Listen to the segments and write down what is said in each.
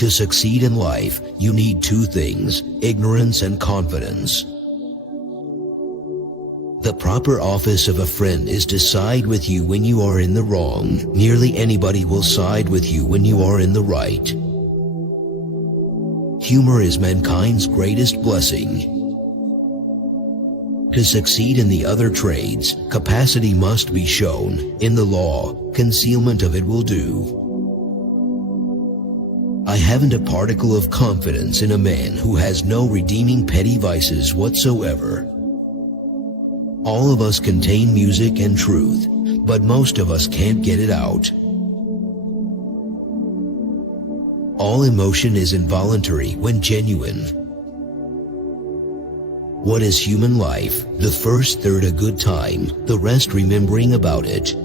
To succeed in life, you need two things: ignorance and confidence. The proper office of a friend is to side with you when you are in the wrong. Nearly anybody will side with you when you are in the right. Humor is mankind's greatest blessing. To succeed in the other trades, capacity must be shown. In the law, concealment of it will do. I haven't a particle of confidence in a man who has no redeeming petty vices whatsoever. All of us contain music and truth, but most of us can't get it out. All emotion is involuntary when genuine. What is human life? The first third a good time, the rest remembering about it.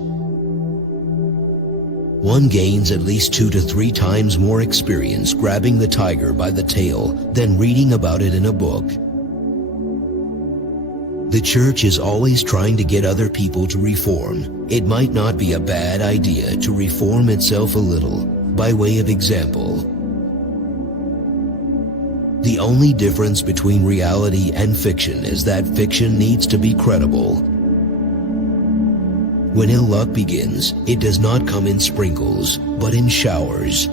One gains at least 2 to 3 times more experience grabbing the tiger by the tail than reading about it in a book. The church is always trying to get other people to reform. It might not be a bad idea to reform itself a little, by way of example. The only difference between reality and fiction is that fiction needs to be credible. When ill luck begins, it does not come in sprinkles, but in showers.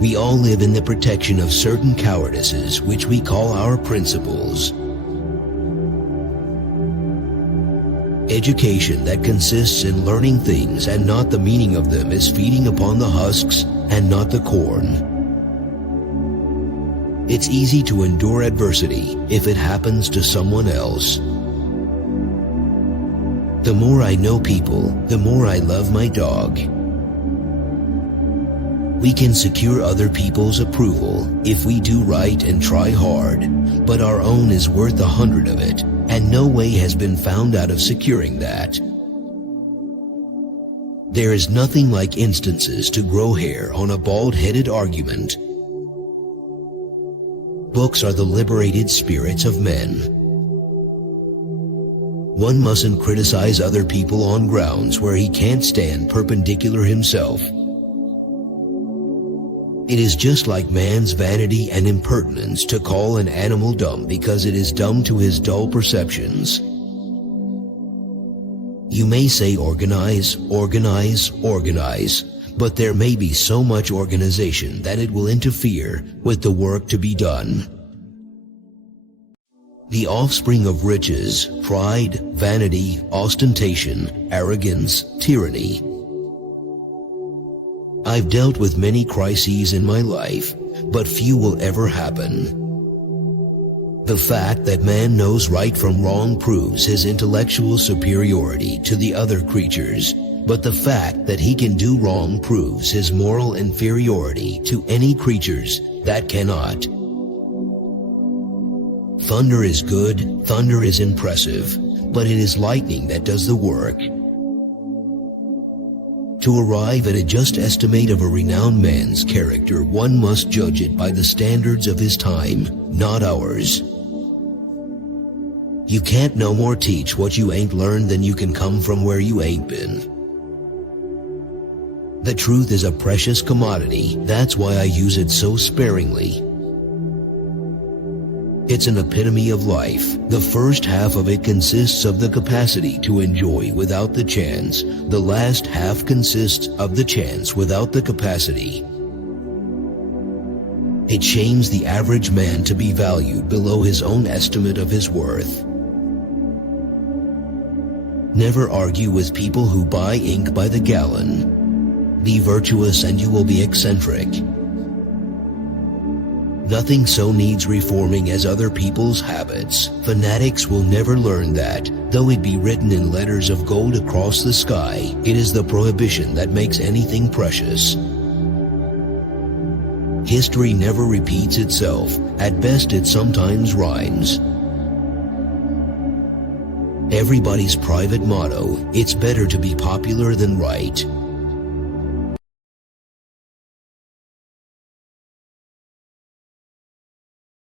We all live in the protection of certain cowardices which we call our principles. Education that consists in learning things and not the meaning of them is feeding upon the husks and not the corn. It's easy to endure adversity if it happens to someone else. The more I know people, the more I love my dog. We can secure other people's approval if we do right and try hard, but our own is worth 100 of it, and no way has been found out of securing that. There is nothing like instances to grow hair on a bald-headed argument. Books are the liberated spirits of men. One mustn't criticize other people on grounds where he can't stand perpendicular himself. It is just like man's vanity and impertinence to call an animal dumb because it is dumb to his dull perceptions. You may say organize, organize, organize, but there may be so much organization that it will interfere with the work to be done. The offspring of riches, pride, vanity, ostentation, arrogance, tyranny. I've dealt with many crises in my life, but few will ever happen. The fact that man knows right from wrong proves his intellectual superiority to the other creatures, but the fact that he can do wrong proves his moral inferiority to any creatures that cannot. Thunder is good, thunder is impressive, but it is lightning that does the work. To arrive at a just estimate of a renowned man's character, one must judge it by the standards of his time, not ours. You can't no more teach what you ain't learned than you can come from where you ain't been. The truth is a precious commodity, that's why I use it so sparingly. It's an epitome of life. The first half of it consists of the capacity to enjoy without the chance. The last half consists of the chance without the capacity. It shames the average man to be valued below his own estimate of his worth. Never argue with people who buy ink by the gallon. Be virtuous and you will be eccentric. Nothing so needs reforming as other people's habits. Fanatics will never learn that, though it be written in letters of gold across the sky. It is the prohibition that makes anything precious. History never repeats itself. At best it sometimes rhymes. Everybody's private motto, it's better to be popular than right.